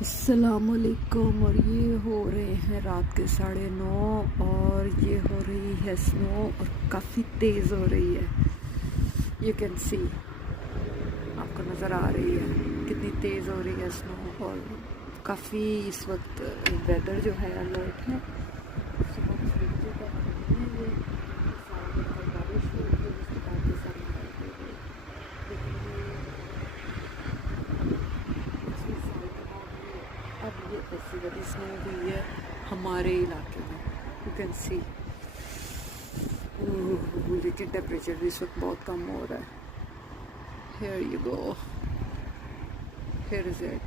अस्सलामुअलैकुम। और ये हो रहे हैं रात के 9:30 और ये हो रही है स्नो और काफ़ी तेज़ हो रही है। यू कैन सी, आपको नज़र आ रही है कितनी तेज़ हो रही है स्नो। और काफ़ी इस वक्त वेदर जो है अलर्ट है। सुबह 6 बजे तक नहीं है ये, सारा दिन कल बारिश हुई थी, उसके बाद ये सारी लाइट हो गई। लेकिन अब ये ऐसी वाली स्नो हुई है हमारे इलाके में। यू कैन सी लेकिन टेम्परेचर भी इस वक्त बहुत कम हो रहा है। Here you go, here is it.